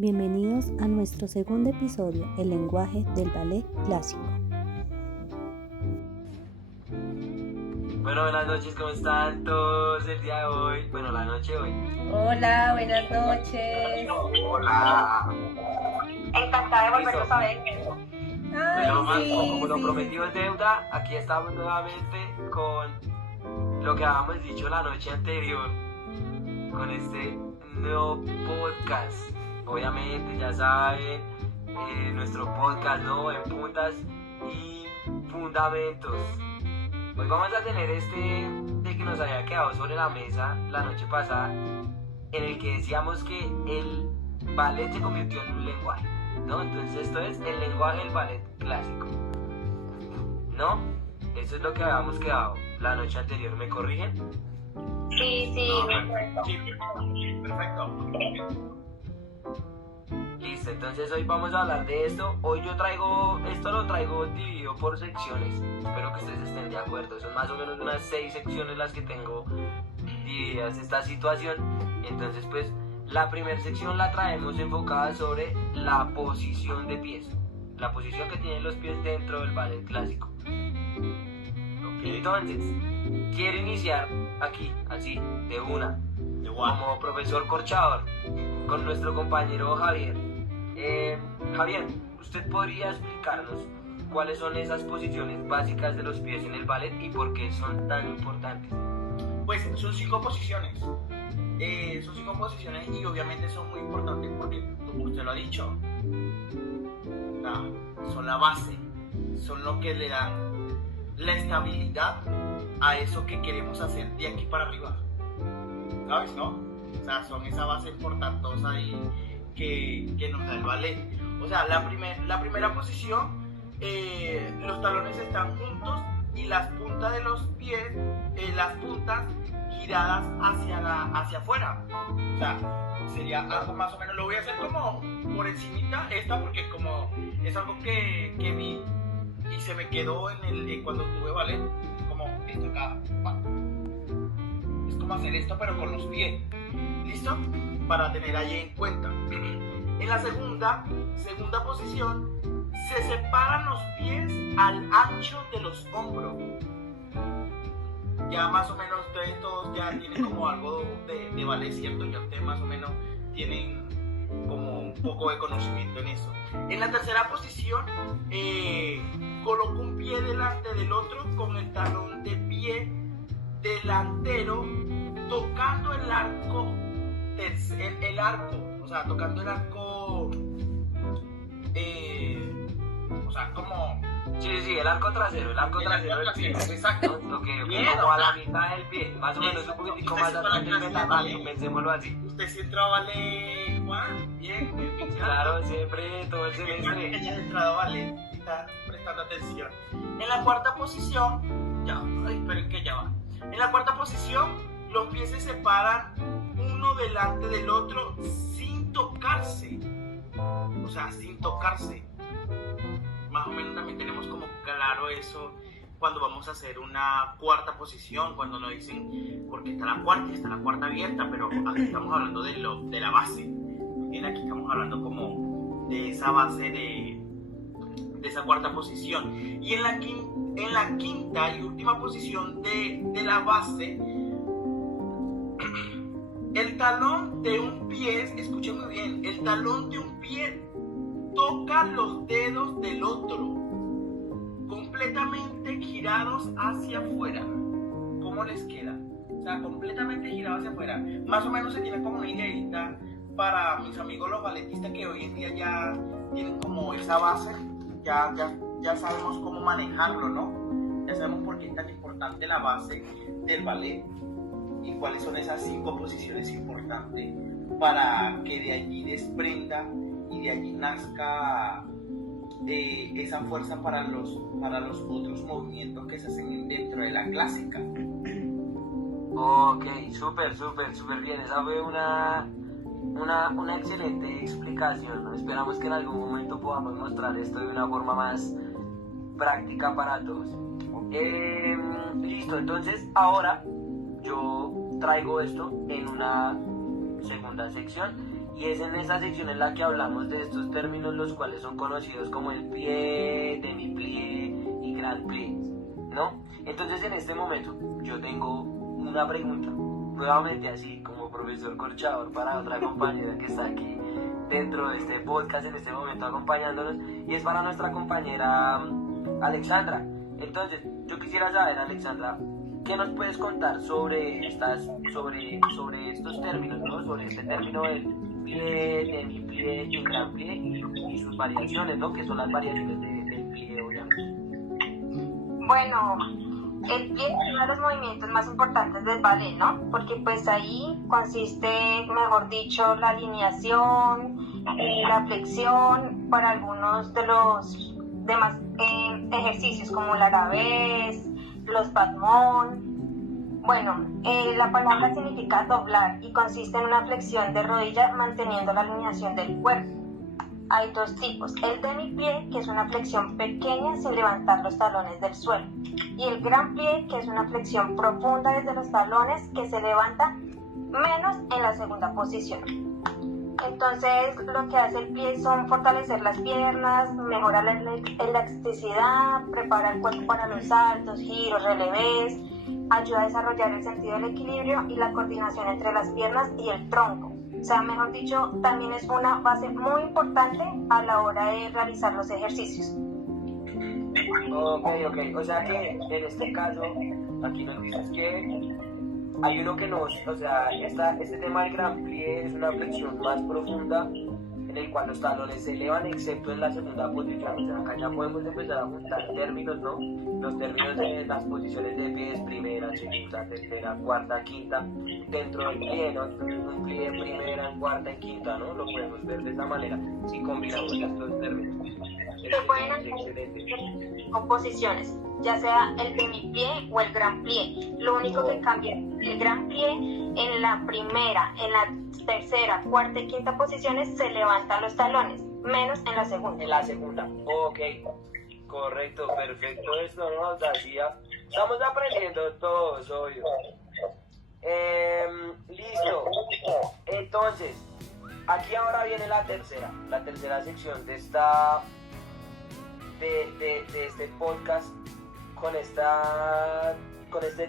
Bienvenidos a nuestro segundo episodio, el lenguaje del ballet clásico. Bueno, buenas noches, ¿cómo están todos el día de hoy? Bueno, la noche de hoy. Hola, buenas noches. Hola. Encantada de volverlos a ver. Bueno, Ay, como lo prometido es deuda, aquí estamos nuevamente con lo que habíamos dicho la noche anterior, con este nuevo podcast. Obviamente, ya saben, nuestro podcast, ¿no? En puntas y fundamentos. Hoy vamos a tener de que nos había quedado sobre la mesa la noche pasada, en el que decíamos que el ballet se convirtió en un lenguaje, ¿no? Entonces esto es el lenguaje del ballet clásico, ¿no? Eso es lo que habíamos quedado la noche anterior, ¿me corrigen? Sí, Perfecto. Listo, entonces hoy vamos a hablar de esto. Hoy lo traigo dividido por secciones. Espero que ustedes estén de acuerdo. Son más o menos unas 6 secciones las que tengo divididas esta situación. Entonces, pues, la primera sección la traemos enfocada sobre la posición de pies. La posición que tienen los pies dentro del ballet clásico. Entonces, quiero iniciar aquí, así, de una, como profesor corchador, con nuestro compañero Javier. Javier, ¿usted podría explicarnos cuáles son esas posiciones básicas de los pies en el ballet y por qué son tan importantes? Pues son 5 posiciones. Son 5 posiciones y obviamente son muy importantes porque, como usted lo ha dicho, son la base, son lo que le dan la estabilidad a eso que queremos hacer de aquí para arriba. ¿Sabes, no? O sea, son esa base importantosa ahí que nos da el ballet. O sea, la primera posición, los talones están juntos y las puntas de los pies, las puntas giradas hacia afuera. O sea, sería algo más o menos, lo voy a hacer como por encimita esta porque como es algo que vi y se me quedó cuando tuve ballet, como esto acá. Es como hacer esto pero con los pies. ¿Listo? Para tener ahí en cuenta. En la segunda posición se separan los pies al ancho de los hombros. Ya más o menos ustedes todos ya tienen como algo de ballet, ¿cierto? Ya ustedes más o menos tienen como un poco de conocimiento en eso. En la tercera posición coloco un pie delante del otro con el talón de pie delantero tocando el arco, o sea, tocando el arco, o sea, como... Sí, el arco trasero del pie. Exacto. Lo que como a la mitad del pie, más o menos un poquitico más atrás del metatarso, pensémoslo así. Usted sí entró a ballet, Juan, bien. Claro, siempre, todo el semestre. Ella ha entrado a ballet y está prestando atención. En la cuarta posición, esperen que ya va. En la cuarta posición, los pies se separan uno delante del otro sin tocarse. O sea, sin tocarse. Más o menos también tenemos como claro eso cuando vamos a hacer una cuarta posición, cuando nos dicen, porque está la cuarta abierta, pero aquí estamos hablando de la base. Bien, aquí estamos hablando como de esa base de esa cuarta posición. Y en la quinta y última posición de la base, el talón de un pie, escuchen muy bien, el talón de un pie toca los dedos del otro, completamente girados hacia afuera. ¿Cómo les queda? O sea, completamente girados hacia afuera. Más o menos se tiene como una ideita para mis amigos los balletistas que hoy en día ya tienen como esa base, ya sabemos cómo manejarlo, ¿no? Ya sabemos por qué es tan importante la base del ballet y cuáles son esas 5 posiciones importantes para que de allí desprenda y de allí nazca esa fuerza para los otros movimientos que se hacen dentro de la clásica. Ok, súper bien. Esa fue una excelente explicación, ¿no? Esperamos que en algún momento podamos mostrar esto de una forma más práctica para todos. Listo, entonces ahora yo traigo esto en una segunda sección y es en esa sección en la que hablamos de estos términos, los cuales son conocidos como el plie, demi-plie y grand plie, ¿no? Entonces en este momento yo tengo una pregunta, nuevamente así como profesor corchador para otra compañera que está aquí dentro de este podcast en este momento acompañándonos, y es para nuestra compañera Alexandra. Entonces yo quisiera saber, Alexandra, ¿qué nos puedes contar sobre estos términos, ¿no? Sobre este término del plie, demi-plie y grand plie y sus variaciones, ¿no? Que son las variaciones del plie, obviamente. Bueno, el pie es uno de los movimientos más importantes del ballet, ¿no? Porque pues ahí consiste, mejor dicho, la alineación, la flexión para algunos de los demás ejercicios como el arabesque, los pas mots. Bueno, la palabra significa doblar y consiste en una flexión de rodilla manteniendo la alineación del cuerpo. Hay dos tipos, el demi-plie, que es una flexión pequeña sin levantar los talones del suelo, y el grand plie, que es una flexión profunda desde los talones que se levanta menos en la segunda posición. Entonces, lo que hace el pie son fortalecer las piernas, mejorar la elasticidad, prepara el cuerpo para los saltos, giros, relevés, ayuda a desarrollar el sentido del equilibrio y la coordinación entre las piernas y el tronco. O sea, mejor dicho, también es una base muy importante a la hora de realizar los ejercicios. Ok, o sea que en este caso, aquí nos dices que hay uno que o sea, este tema del grand plie es una flexión más profunda en el cual los talones se elevan excepto en la segunda posición. O sea, acá ya podemos empezar a juntar términos, ¿no? Los términos de las posiciones de pies, primera, segunda, tercera, cuarta, quinta, dentro del plie, ¿no? Entonces un plie en primera, en cuarta, en quinta, ¿no? Lo podemos ver de esa manera, si combinamos estos términos. Se pueden hacer composiciones, ya sea el demi-plie o el grand plie. Lo único que cambia el grand plie, en la primera, en la tercera, cuarta y quinta posiciones se levantan los talones, menos en la segunda. En la segunda, ok, correcto, perfecto, esto nos hacía, estamos aprendiendo todos, obvio. Listo, entonces, aquí ahora viene la tercera sección de este podcast con este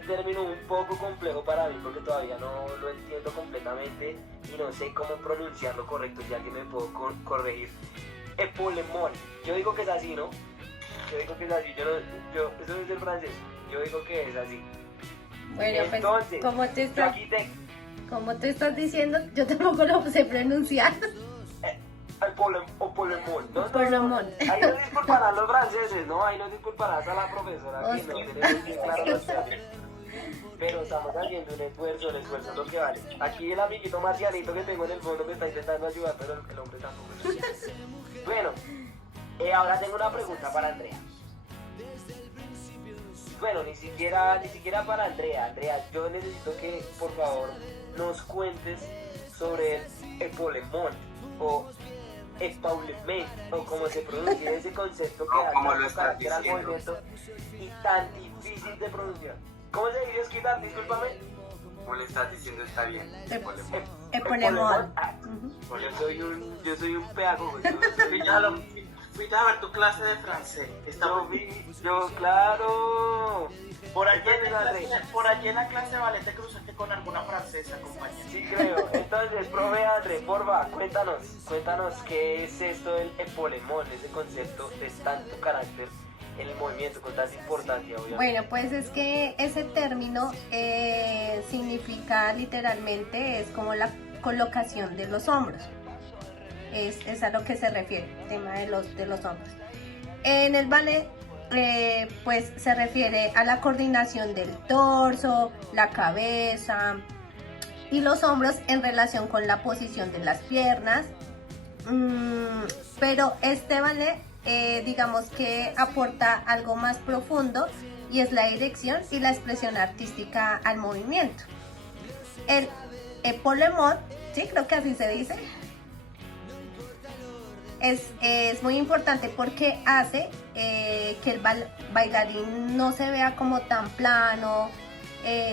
término un poco complejo para mí porque todavía no lo entiendo completamente y no sé cómo pronunciarlo correcto, si alguien me puede corregir. Epaulement, yo digo que es así, ¿no? Yo digo que es así, eso es el francés, yo digo que es así. Bueno, entonces, pues como te estás diciendo, yo tampoco lo sé pronunciar. Epaulement. Ahí nos disculparán los franceses, ¿no? Ahí nos disculparás a la profesora que no tenemos bien claro los términos. Pero estamos haciendo un esfuerzo es lo que vale. Aquí el amiguito marcianito que tengo en el fondo me está intentando ayudar, pero el hombre tampoco. Bueno, ahora tengo una pregunta para Andrea. Bueno, ni siquiera para Andrea. Andrea, yo necesito que por favor nos cuentes sobre el epaulement o epaulement, o como se pronuncia ese concepto que como lo da estás carácter al diciendo. movimiento y tan difícil de pronunciar. ¿Cómo se dice, Osquitar? Discúlpame. Como le estás diciendo está bien. Epaulement. Epaulement. Yo soy un pedagogo. Fuiste a ver tu clase de francés. Yo, claro. Por allí en la clase de ballet te cruzaste con alguna francesa, compañera. Sí, creo. Entonces, profe André, porfa, cuéntanos qué es esto del epaulement, ese concepto de tanto carácter en el movimiento, con tanta importancia, obviamente. Bueno, pues es que ese término significa literalmente, es como la colocación de los hombros. Es a lo que se refiere, el tema de los hombros. En el ballet, pues se refiere a la coordinación del torso, la cabeza y los hombros en relación con la posición de las piernas. Pero este ballet, digamos que aporta algo más profundo y es la dirección y la expresión artística al movimiento. El epaulement, sí, creo que así se dice. Es muy importante porque hace que el bailarín no se vea como tan plano,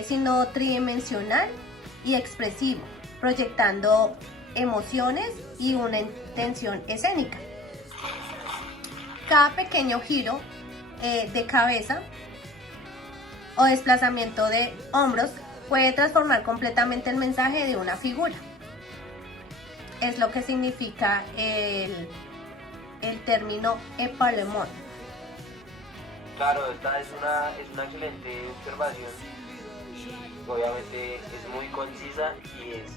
sino tridimensional y expresivo, proyectando emociones y una intención escénica. Cada pequeño giro de cabeza o desplazamiento de hombros puede transformar completamente el mensaje de una figura. Es lo que significa el término épalement. Claro, esta es una excelente observación. Obviamente es muy concisa y es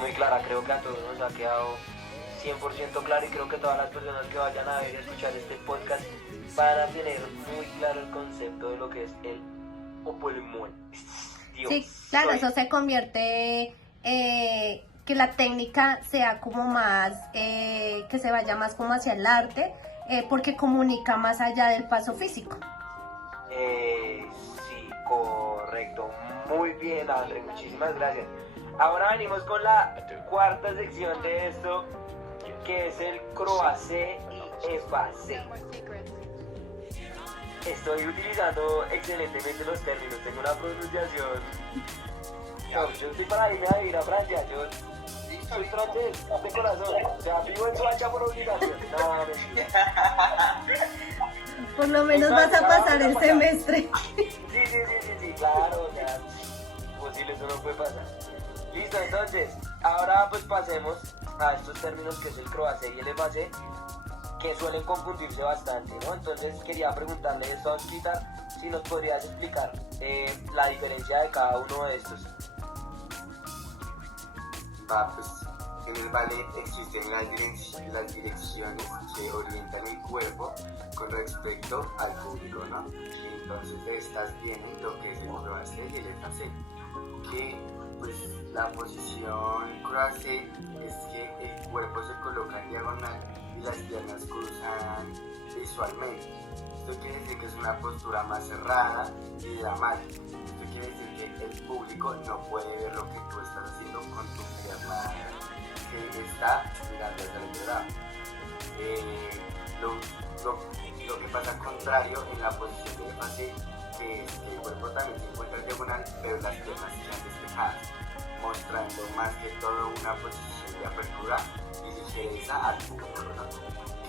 muy clara. Creo que a todos nos ha quedado 100% claro, y creo que todas las personas que vayan a ver y a escuchar este podcast van a tener muy claro el concepto de lo que es el épalement. Sí, claro, eso se convierte, que la técnica sea como más, que se vaya más como hacia el arte, porque comunica más allá del paso físico. Sí, correcto. Muy bien, André, muchísimas gracias. Ahora venimos con la cuarta sección de esto, que es el croisé y espacé. Estoy utilizando excelentemente los términos, tengo una pronunciación. No, yo estoy para irme a vivir a Francia, yo soy francés, de corazón, o sea, vivo en Suacha por obligación. No, mentira. Por lo menos vas a pasar el semestre. Sí, claro, ya, imposible, eso no puede pasar. Listo, entonces, ahora pues pasemos a estos términos que es el croisé y el espacé, que suelen confundirse bastante, ¿no? Entonces quería preguntarle esto a Osquitar, si nos podrías explicar la diferencia de cada uno de estos. Pues en el ballet existen las direcciones que orientan el cuerpo con respecto al público, ¿no? Entonces de estas vienen lo que es el croisé y el espacé, que pues la posición croisé es que el cuerpo se coloca en diagonal y las piernas cruzan visualmente. Esto quiere decir que es una postura más cerrada y dramática. Esto quiere decir que el público no puede ver lo que tú estás haciendo con tu pierna que está mirando hacia el otro lado. Lo que pasa al contrario en la posición de espacé, que es que el cuerpo también se encuentra en diagonal, pero las piernas quedan despejadas, mostrando más que todo una posición de apertura y ligereza al público, ¿no?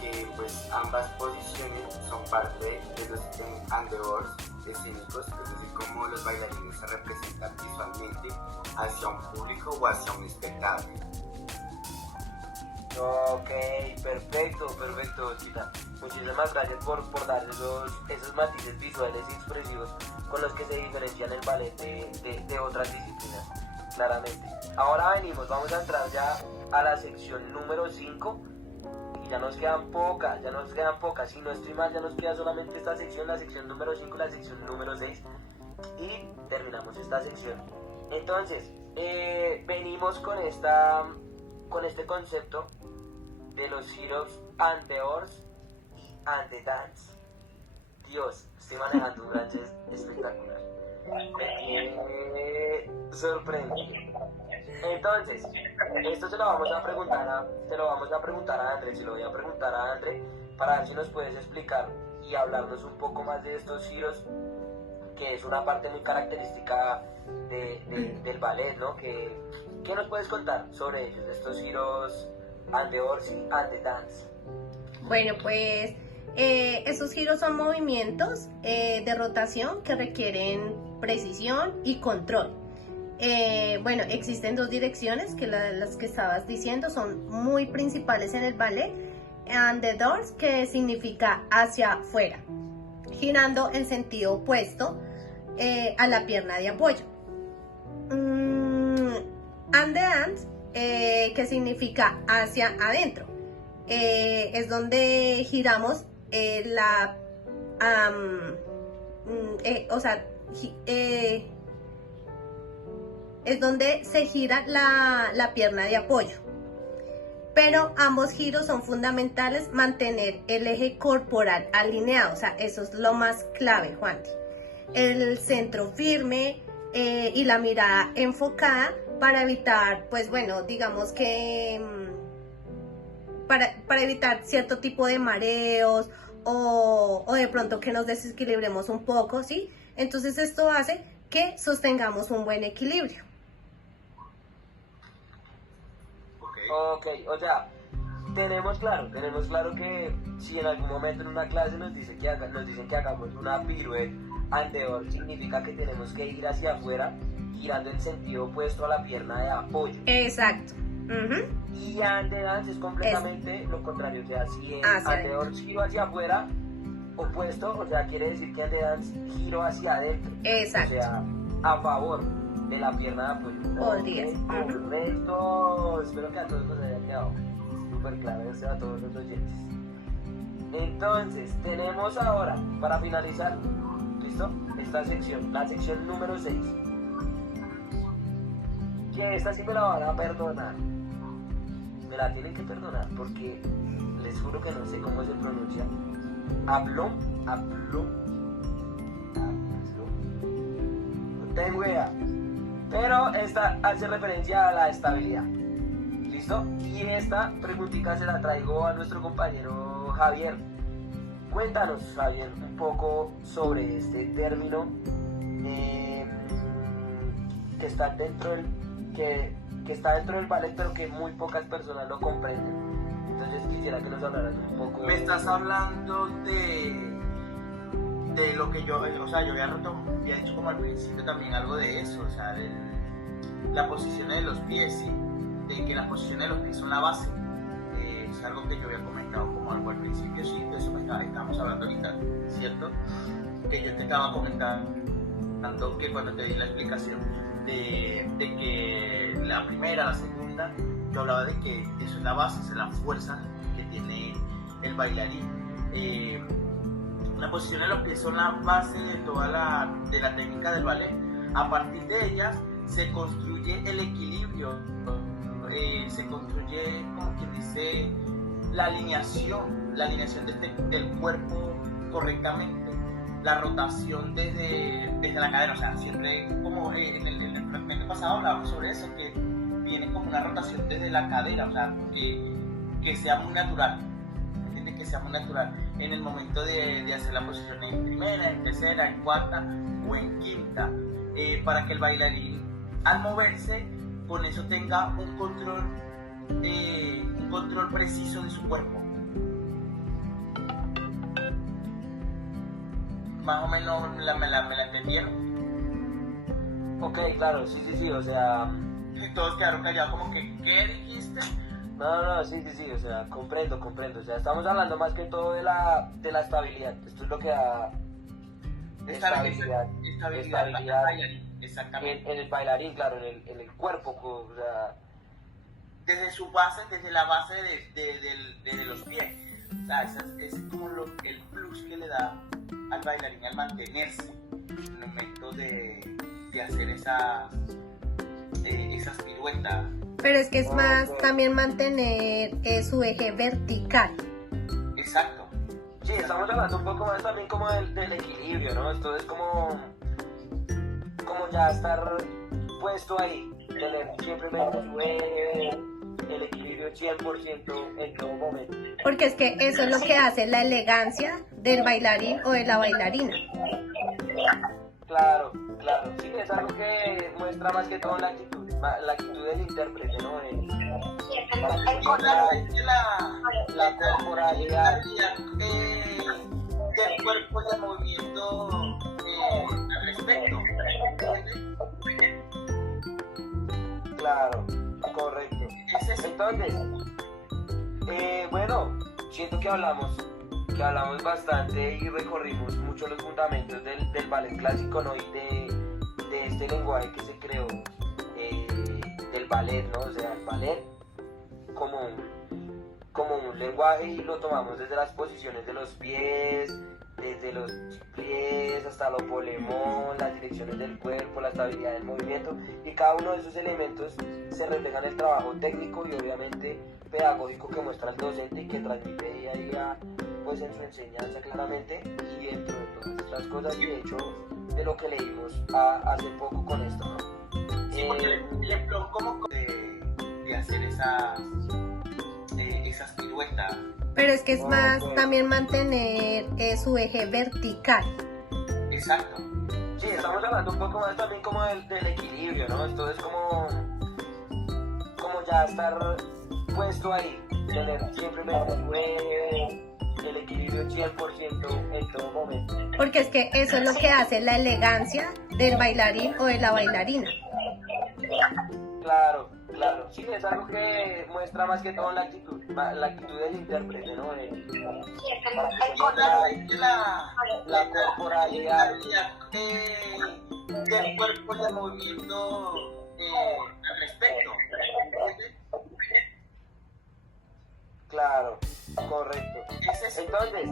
Que pues ambas posiciones son parte de los endeavors escénicos, es decir, cómo los bailarines se representan visualmente hacia un público o hacia un espectáculo. Ok, perfecto, Osquita. Muchísimas gracias por dar esos matices visuales y expresivos con los que se diferencian el ballet de otras disciplinas, claramente. Ahora vamos a entrar ya a la sección número 5, y ya nos quedan pocas, si no estoy mal ya nos queda solamente esta sección, la sección número 5, la sección número 6, y terminamos esta sección. Entonces, venimos con este concepto de los giros antes y ante dance. Dios, estoy manejando un francés espectacular. Me sorprende. Entonces, esto te lo vamos a preguntar a André, se lo voy a preguntar a André para ver si nos puedes explicar y hablarnos un poco más de estos giros, que es una parte muy característica del ballet, ¿no? ¿Qué nos puedes contar sobre ellos, estos giros antes y ante dance? Bueno, pues esos giros son movimientos de rotación que requieren precisión y control. Bueno, existen dos direcciones que las que estabas diciendo son muy principales en el ballet. And the doors, que significa hacia afuera, girando en sentido opuesto a la pierna de apoyo. And the hands, que significa hacia adentro, es donde giramos es donde se gira la pierna de apoyo. Pero ambos giros son fundamentales, mantener el eje corporal alineado, o sea, eso es lo más clave, Juanti. El centro firme y la mirada enfocada para evitar, pues bueno, digamos que para evitar cierto tipo de mareos o de pronto que nos desequilibremos un poco, ¿sí? Entonces esto hace que sostengamos un buen equilibrio. Ok, Ok, o sea, tenemos claro que si en algún momento en una clase nos dicen que hagamos una pirouette anterior, significa que tenemos que ir hacia afuera, girando en sentido opuesto a la pierna de apoyo. Exacto. Ujú. Y antedance es completamente lo contrario, o sea, si en Hacia anterior giro hacia afuera, opuesto, o sea, quiere decir que antedance giro hacia adentro. Exacto. O sea, a favor de la pierna de apoyo. Podrías. Ok, correcto. Espero que a todos nos haya quedado súper claro, o sea, a todos los oyentes. Entonces, tenemos ahora, para finalizar, ¿listo? Esta sección, la sección número 6. Que esta sí me la van a perdonar. Me la tienen que perdonar porque les juro que no sé cómo se pronuncia. Aplom. No tengo idea. Pero esta hace referencia a la estabilidad. ¿Listo? Y esta preguntita se la traigo a nuestro compañero Javier. Cuéntanos, Javier, un poco sobre este término que está dentro del ballet, pero que muy pocas personas lo comprenden. Entonces quisiera que nos hablaras un poco. Me estás hablando de lo que yo había dicho como al principio también algo de eso, o sea, de la posición de los pies, ¿sí? De que las posiciones de los pies son la base. Es algo que yo había comentado como algo al principio, sí, de eso estábamos hablando ahorita, ¿cierto? Que yo te estaba comentando que cuando te di la explicación de que la primera, la segunda, yo hablaba de que eso es la base, esa es la fuerza que tiene el bailarín. La posición de los pies son la base de toda la técnica del ballet. A partir de ellas se construye el equilibrio, se construye, como quien dice, la alineación del cuerpo correctamente, la rotación desde la cadera, o sea, siempre como en el fragmento pasado hablábamos sobre eso, que viene como una rotación desde la cadera, o sea, que sea muy natural, ¿entiendes? Que sea muy natural en el momento de hacer la posición en primera, en tercera, en cuarta o en quinta, para que el bailarín al moverse con eso tenga un control preciso de su cuerpo. Más o menos me la entendieron. Ok, claro, sí, o sea... Y todos quedaron callados como que, ¿qué dijiste? No, sí, o sea, comprendo, o sea, estamos hablando más que todo de la estabilidad, esto es lo que da estabilidad exactamente. en el bailarín, claro, en el cuerpo, o sea... Desde su base, desde la base de los pies, o sea, es como el plus que le da al bailarín al mantenerse en el momento de hacer esas piruetas. Pero es que es más también mantener su eje vertical. Exacto. Sí, estamos hablando un poco más también como del equilibrio, ¿no? Esto es como ya estar puesto ahí, tener siempre el equilibrio 100% en todo momento. Porque es que eso es lo que hace la elegancia del bailarín o de la bailarina. Claro, sí, es algo que muestra más que todo la actitud del intérprete, ¿no? La corporalidad del cuerpo y el movimiento al respecto. Claro, correcto. Entonces, bueno, siento que hablamos bastante y recorrimos mucho los fundamentos del ballet clásico, ¿no? Y de este lenguaje que se creó del ballet, ¿no? O sea, el ballet como un lenguaje, y lo tomamos desde las posiciones de los pies, desde los pies hasta los polemón, las direcciones del cuerpo, la estabilidad del movimiento, y cada uno de esos elementos se refleja en el trabajo técnico y obviamente pedagógico que muestra el docente y que transmite día a día pues en su enseñanza claramente, y dentro de todas estas cosas, y de hecho de lo que leímos hace poco con esto, ¿no? Sí, porque el ejemplo como de hacer esas piruetas. Pero es que es más también mantener su eje vertical. Exacto. Sí, estamos hablando un poco más también como del equilibrio, ¿no? Esto es como ya estar puesto ahí, tener siempre el equilibrio 100% en todo momento. Porque es que eso es lo que hace la elegancia del bailarín o de la bailarina. Claro, sí, es algo que muestra más que todo la actitud del intérprete, ¿no? La corporalidad del cuerpo y el movimiento al respecto. Claro, correcto. Entonces,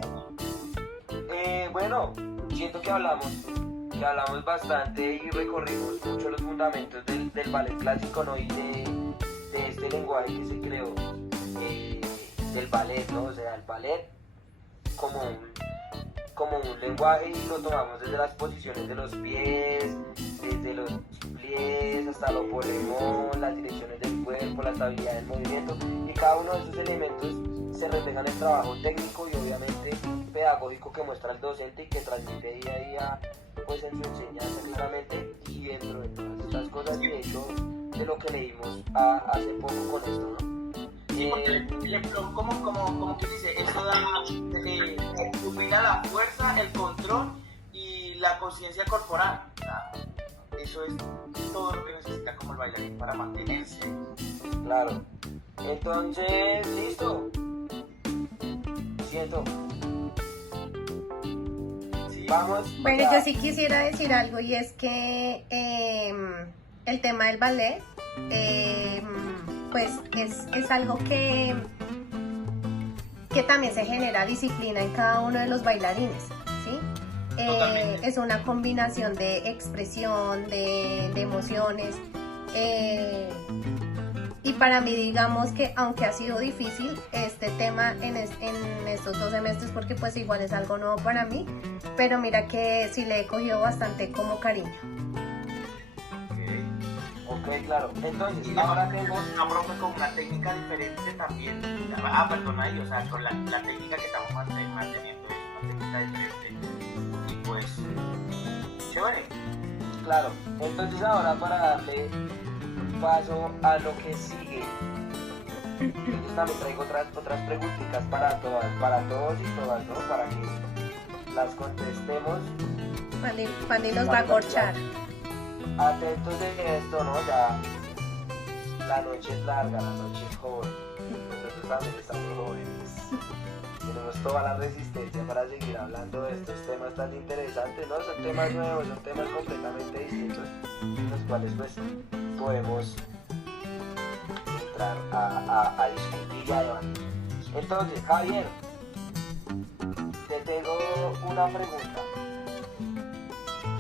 bueno, siento que hablamos bastante y recorrimos mucho los fundamentos del ballet clásico, ¿no? Y de este lenguaje que se creó del ballet, ¿no? O sea, el ballet como un lenguaje, y lo tomamos desde las posiciones de los pies, desde los pliés hasta lo polemón, las direcciones del cuerpo, la estabilidad del movimiento, y cada uno de esos elementos se refleja en el trabajo técnico y obviamente pedagógico que muestra el docente y que transmite día a día pues en su enseñanza claramente. Y dentro de todas estas cosas, de hecho, de lo que leímos hace poco con esto, ¿no? Sí, porque el ejemplo, como que dice, eso da, ilumina la fuerza, el control y la conciencia corporal. O sea, eso es todo lo que necesita como el bailarín para mantenerse. Claro. Entonces, listo. Siento. Sí. Vamos. Bueno, yo sí quisiera decir algo, y es que el tema del ballet pues es algo que también se genera disciplina en cada uno de los bailarines, ¿sí? Es una combinación de expresión, de emociones, y para mí, digamos que aunque ha sido difícil este tema en estos 2 semestres, porque pues igual es algo nuevo para mí, pero mira que sí le he cogido bastante como cariño. Ok, claro. Entonces, Y ahora tengo una profe con una técnica diferente también. Perdón, ahí, o sea, con la técnica que estamos manteniendo es una técnica diferente. Y pues, chévere. Claro. Entonces ahora, para darle paso a lo que sigue, entonces también traigo otras preguntitas para todos y todas, ¿no? Para que las contestemos. Fanny nos va a corchar. Atentos de esto, ¿no? Ya la noche es larga, la noche es joven. Nosotros también estamos jóvenes. Tenemos toda la resistencia para seguir hablando de estos temas tan interesantes, ¿no? Son temas nuevos, son temas completamente distintos, en los cuales pues podemos entrar a discutir y a debatir. Entonces, Javier, te tengo una pregunta.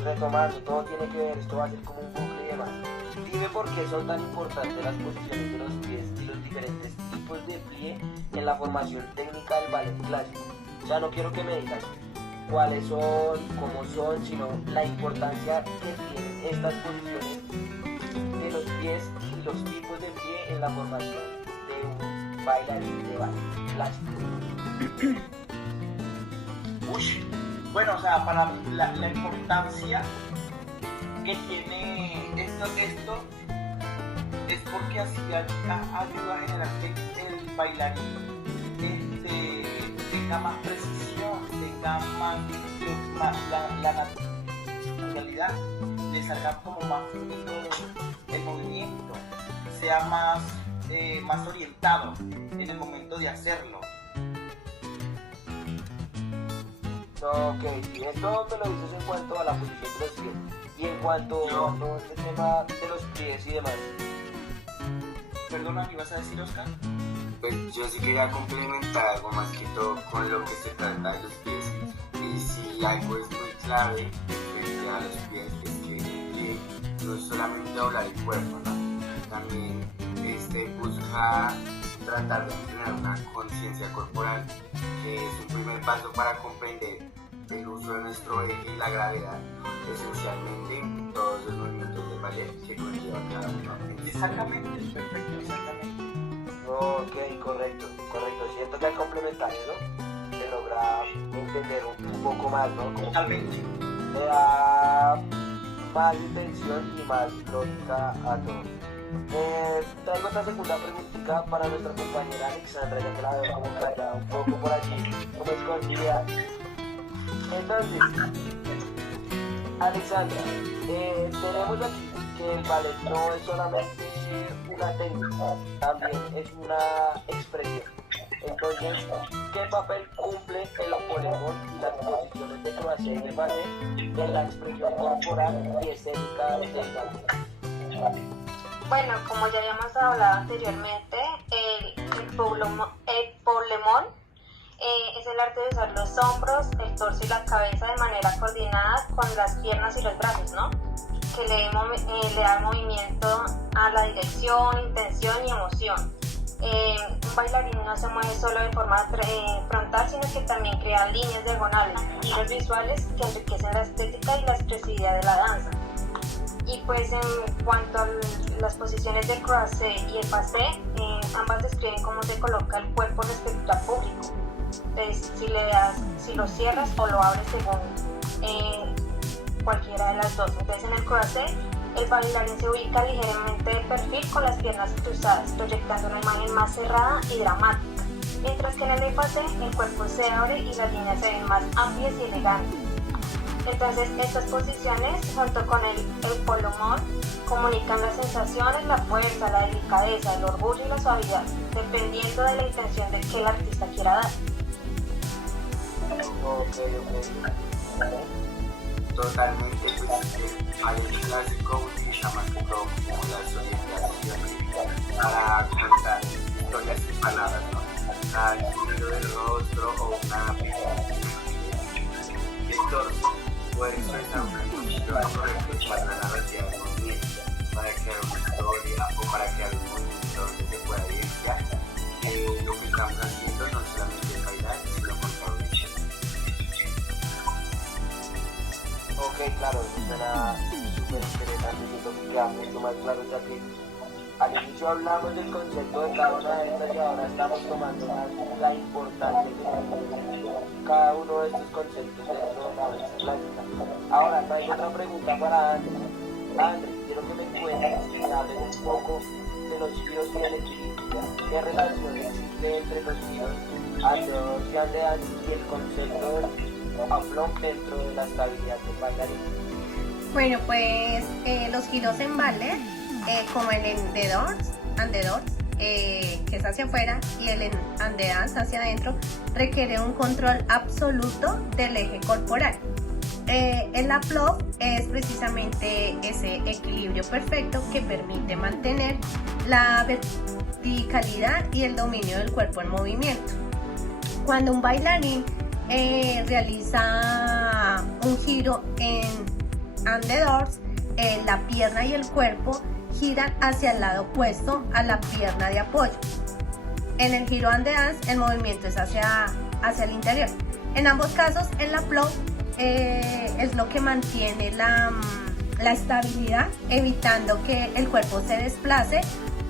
Retomando, todo tiene que ver, esto va a ser como un bucle y demás. Dime por qué son tan importantes las posiciones de los pies y los diferentes tipos de plie en la formación técnica del ballet clásico. O sea, no quiero que me digas cuáles son, cómo son, sino la importancia que tienen estas posiciones de los pies y los tipos de pie en la formación de un bailarín de ballet clásico. Bueno, o sea, para mí la importancia que tiene esto es porque así ayuda a generar que el bailarín tenga más precisión, tenga más la naturalidad, le salga como más fluido el movimiento, sea más orientado en el momento de hacerlo. Ok, y esto me lo dices en cuanto a la posición de los pies y en cuanto a todo este tema de los pies y demás. Perdona, ¿qué ibas a decir, Oscar? Pues yo sí quería complementar algo más que todo con lo que se trata de los pies. Y si algo es muy clave frente a los pies es que el pie no es solamente doblar el cuerpo, ¿no? También busca tratar de entrenar una conciencia corporal, que es un primer paso para comprender el uso de nuestro eje y la gravedad, esencialmente todos los movimientos de ballet que conlleva cada uno. Exactamente, perfecto, exactamente. Ok, correcto. Siento que al complementar eso se logra entender un poco más, ¿no? Como Totalmente. le da más intención y más lógica a todo. Traigo otra segunda preguntita para nuestra compañera Alexandra, ya que la veo como callada un poco por allí, como escondida. Entonces, Alexandra, tenemos aquí que el ballet no es solamente una técnica, también es una expresión. Entonces, ¿qué papel cumple el opolemón y las posiciones de croisé en el ballet en la expresión corporal y escénica del ballet? Bueno, como ya habíamos hablado anteriormente, el poblemón es el arte de usar los hombros, el torso y la cabeza de manera coordinada con las piernas y los brazos, ¿no? Que le da movimiento a la dirección, intención y emoción. Un bailarín no se mueve solo de forma frontal, sino que también crea líneas diagonales, giros visuales que enriquecen la estética y la expresividad de la danza. Y pues en cuanto a las posiciones de croisé y el passé, ambas describen cómo se coloca el cuerpo respecto al público. Entonces, si lo cierras o lo abres según cualquiera de las dos. Entonces en el croisé, el bailarín se ubica ligeramente de perfil con las piernas cruzadas, proyectando una imagen más cerrada y dramática. Mientras que en el passé, el cuerpo se abre y las líneas se ven más amplias y elegantes. Entonces, estas posiciones, junto con el polomón, comunican las sensaciones, la fuerza, la delicadeza, el orgullo y la suavidad, dependiendo de la intención de que el artista quiera dar. Ok. Totalmente, pues el clásico utiliza más que todo como las orientaciones para contar historias sin palabras, ¿no? El sonido del rostro o una del torso puede expresar una emoción correcta para la narrativa del movimiento, para crear una historia o para crear un movimiento donde se pueda evidenciar lo que estamos haciendo no solamente es bailar, sino contar una historia. Ok, claro, eso suena súper interesante, siento que queda mucho más claro, ya que al inicio hablamos del concepto de cada una de estas y ahora estamos tomando más la importancia que tiene cada uno de estos conceptos dentro de la danza clásica. Ahora traigo otra pregunta para André. André, quiero que me cuentes y me hables un poco de los giros y el equilibrio. ¿Qué relación existe entre los giros alrededor y aldeas y el concepto del aplomb dentro de la estabilidad del bailarín? Bueno, pues los giros en ballet, como el endedance, que es hacia afuera, y el andedance hacia adentro, requiere un control absoluto del eje corporal. El aplomb es precisamente ese equilibrio perfecto que permite mantener la verticalidad y el dominio del cuerpo en movimiento. Cuando un bailarín realiza un giro en andedance, la pierna y el cuerpo giran hacia el lado opuesto a la pierna de apoyo. En el giro andedance, el movimiento es hacia el interior. En ambos casos, el aplomb es lo que mantiene la estabilidad, evitando que el cuerpo se desplace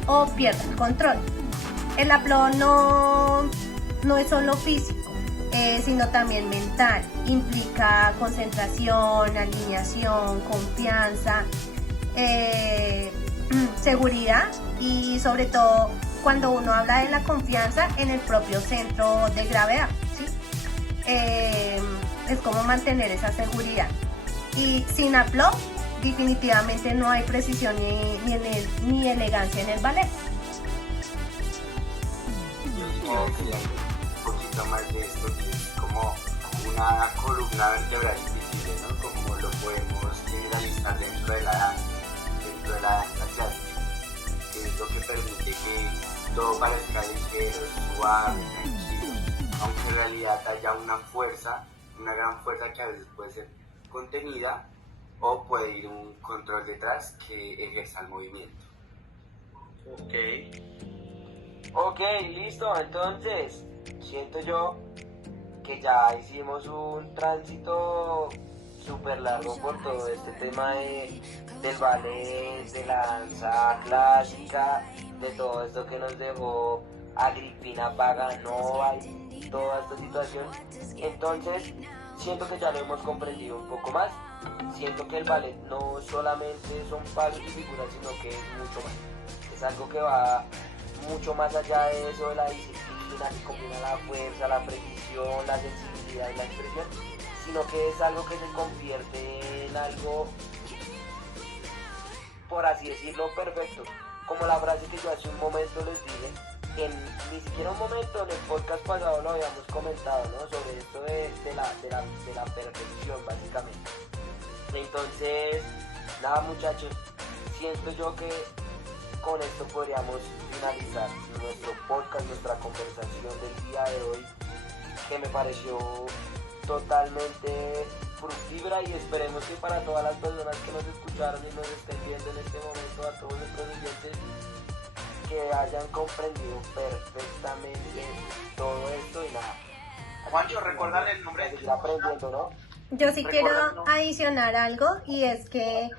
o pierda el control. El aplomb no es solo físico, sino también mental. Implica concentración, alineación, confianza, seguridad y sobre todo cuando uno habla de la confianza en el propio centro de gravedad, ¿sí? Es como mantener esa seguridad. Y sin aplomb definitivamente no hay precisión ni elegancia en el ballet. Quiero decir un poquito más de esto, que es como una columna vertebral invisible, ¿no? Como lo podemos generalizar dentro de la danza clásica, que es lo que permite que todo parezca ligero, suave, tranquilo, aunque en realidad haya una gran fuerza que a veces puede ser contenida o puede ir un control detrás que ejerza el movimiento. Ok, listo, entonces siento yo que ya hicimos un tránsito súper largo por todo este tema del ballet, de la danza clásica, de todo esto que nos dejó Agripina Paganova y toda esta situación. Entonces siento que ya lo hemos comprendido un poco más. Siento que el ballet no solamente son pasos y figuras, sino que es mucho más. Es algo que va mucho más allá de eso, de la disciplina, que combina la fuerza, la precisión, la sensibilidad y la expresión, sino que es algo que se convierte en algo, por así decirlo, perfecto. Como la frase que yo hace un momento les dije, ni siquiera un momento, en el podcast pasado lo habíamos comentado, ¿no? Sobre esto de la perfección, básicamente. Entonces, nada, muchachos, siento yo que con esto podríamos finalizar nuestro podcast, nuestra conversación del día de hoy, que me pareció totalmente fructífera, y esperemos que para todas las personas que nos escucharon y nos estén viendo en este momento, a todos nuestros oyentes, que hayan comprendido perfectamente todo esto. Y nada, Juancho, recuérdale el nombre de seguir aprendiendo, ¿no? Yo sí quiero adicionar algo, y es que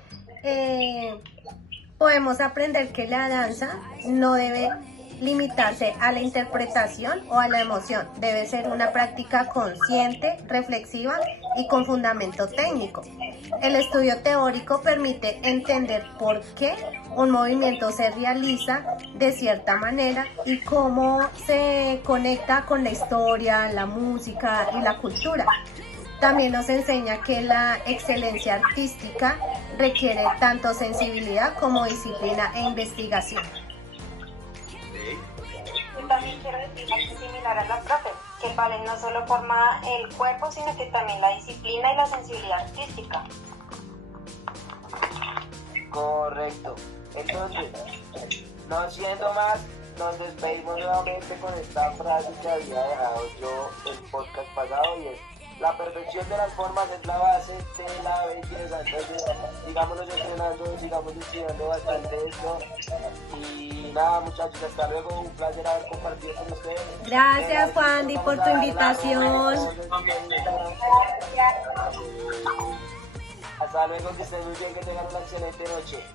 podemos aprender que la danza no debe limitarse a la interpretación o a la emoción. Debe ser una práctica consciente, reflexiva y con fundamento técnico. El estudio teórico permite entender por qué un movimiento se realiza de cierta manera y cómo se conecta con la historia, la música y la cultura. También nos enseña que la excelencia artística requiere tanto sensibilidad como disciplina e investigación. Yo también quiero decir algo similar a la profe, que el ballet no solo forma el cuerpo, sino que también la disciplina y la sensibilidad artística. Correcto. Entonces, no siendo más, nos despedimos nuevamente con esta frase que había dejado yo el podcast pasado, y es: la perfección de las formas es la base de la belleza. Entonces, sigámonos entrenando, sigamos estudiando bastante esto. Y nada, muchachos, hasta luego. Un placer haber compartido con ustedes. Gracias, Juan, por tu invitación. Hasta luego, que estén muy bien, que tengan una excelente noche.